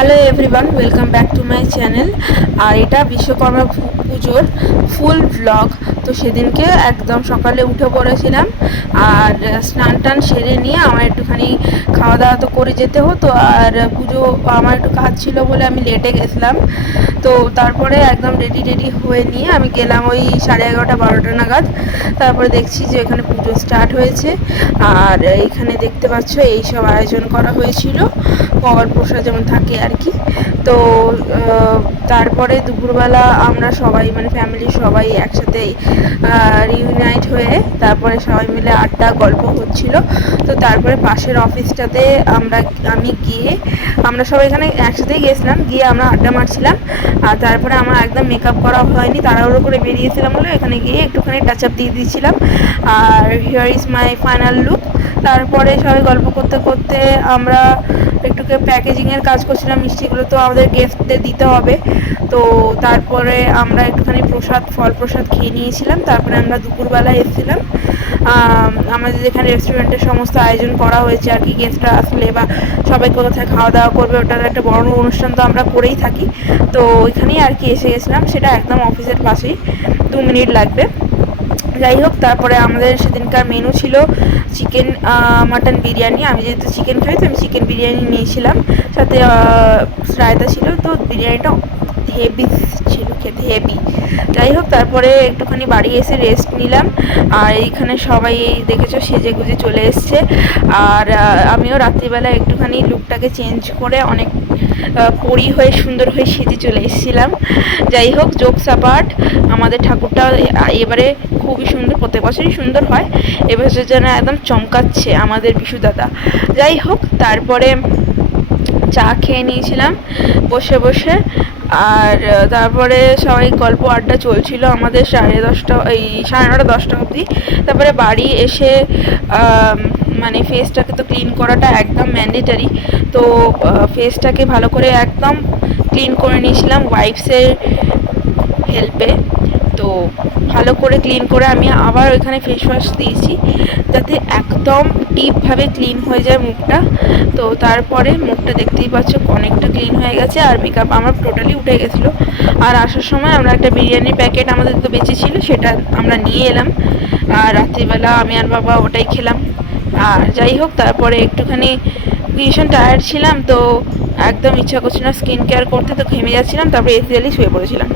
Hello everyone, welcome back to my channel. আর এটা বিশ্বকর্মা পুজোর ফুল ব্লগ। তো সেদিনকে একদম সকালে উঠে পড়েছিলাম, আর স্নান টান সেরে নিয়ে আমার একটুখানি খাওয়া দাওয়া তো করে যেতে হতো, আর পুজো আমার একটু কাজ ছিল বলে আমি লেটে গেছিলাম। তো তারপরে একদম রেডি হয়ে নিয়ে আমি গেলাম ওই 11:30-12টা নাগাদ। তারপরে দেখছি যে এখানে পুজো স্টার্ট হয়েছে, আর এইখানে দেখতে পাচ্ছ এইসব আয়োজন করা হয়েছিল, মঙ্গল প্রসাদ যেমন থাকে আর কি। তো তারপরে দুপুরবেলা আমরা সবাই মানে ফ্যামিলির সবাই একসাথে রিউনাইট হয়ে তারপরে সবাই মিলে আড্ডা গল্প হচ্ছিল। তো তারপরে পাশের অফিসটাতে আমি গিয়ে আমরা সবাই এখানে একসাথেই গেছিলাম, গিয়ে আমরা আড্ডা মারছিলাম। আর তারপরে আমার একদম মেকআপ করা হয়নি, তাড়াহুড়ো করে বেরিয়েছিলাম বলে এখানে গিয়ে একটুখানি টাচ আপ দিয়ে দিয়েছিলাম। আর here is my final look. তারপরে সবাই গল্প করতে করতে আমরা একটুকে প্যাকেজিংয়ের কাজ করছিলাম, মিষ্টিগুলো তো আমাদের গেস্টদের দিতে হবে। তো তারপরে আমরা একটুখানি ফল প্রসাদ খেয়ে নিয়েছিলাম। তারপরে আমরা দুপুরবেলা এসেছিলাম আমাদের যেখানে রেস্টুরেন্টের সমস্ত আয়োজন করা হয়েছে আর কি, গেস্টরা আসলে বা সবাই কোথায় খাওয়া দাওয়া করবে, ওটার একটা বড় অনুষ্ঠান তো আমরা করেই থাকি। তো ওইখানেই আর কি এসে গেছিলাম, সেটা একদম অফিসের পাশেই, 2 মিনিট লাগবে। যাই হোক, তারপরে আমাদের সেদিনকার মেনু ছিল চিকেন মাটন বিরিয়ানি। আমি যেহেতু চিকেন খাই তো আমি চিকেন বিরিয়ানি নিয়েছিলাম, সাথে রায়তা ছিল। তো বিরিয়ানিটা হেভি ছিল, খেতে হেভি। যাই হোক, তারপরে একটুখানি বাড়ি এসে রেস্ট নিলাম। আর এইখানে সবাই দেখেছো সেজে গুজে চলে এসছে। আর আমিও রাত্রিবেলা একটুখানি লুকটাকে চেঞ্জ করে অনেক পরি হয়ে সুন্দর হয়ে সেজে চলে এসেছিলাম। যাই হোক, জোকস অ্যাপার্ট, আমাদের ঠাকুরটা এবারে খুবই সুন্দর, প্রত্যেক বছরই সুন্দর হয়, এবছর যেন একদম চমকাচ্ছে আমাদের বিশু দাদা। যাই হোক, তারপরে চা খেয়ে নিয়েছিলাম বসে বসে। আর তারপরে সবাই গল্প আড্ডা চলছিল আমাদের 9:30 10টা অবধি। তারপরে বাড়ি এসে মানে ফেসটাকে তো ক্লিন করাটা একদম ম্যান্ডেটারি। তো ফেসটাকে ভালো করে একদম ক্লিন করে নিয়েছিলাম ওয়াইপসের হেল্পে। তো ভালো করে ক্লিন করে আমি আবার ওইখানে ফেস ওয়াশ দিয়েছি, যাতে একদম ডিপভাবে ক্লিন হয়ে যায় মুখটা। তো তারপরে মুখটা দেখতেই পাচ্ছ অনেকটা ক্লিন হয়ে গেছে, আর মেকআপ আমার টোটালি উঠে গেছিলো। আর আসার সময় আমরা একটা বিরিয়ানির প্যাকেট আমাদের তো বেঁচে ছিল, সেটা আমরা নিয়ে এলাম। আর রাত্রিবেলা আমি আর বাবা ওটাই খেলাম। আর যাই হোক, তারপরে একটুখানি ভীষণ টায়ার্ড ছিলাম, তো একদম ইচ্ছা করছিল না স্কিন কেয়ার করতে, তো ঘেমে যাচ্ছিলাম। তারপরে এসিয়ালি শুয়ে পড়েছিলাম।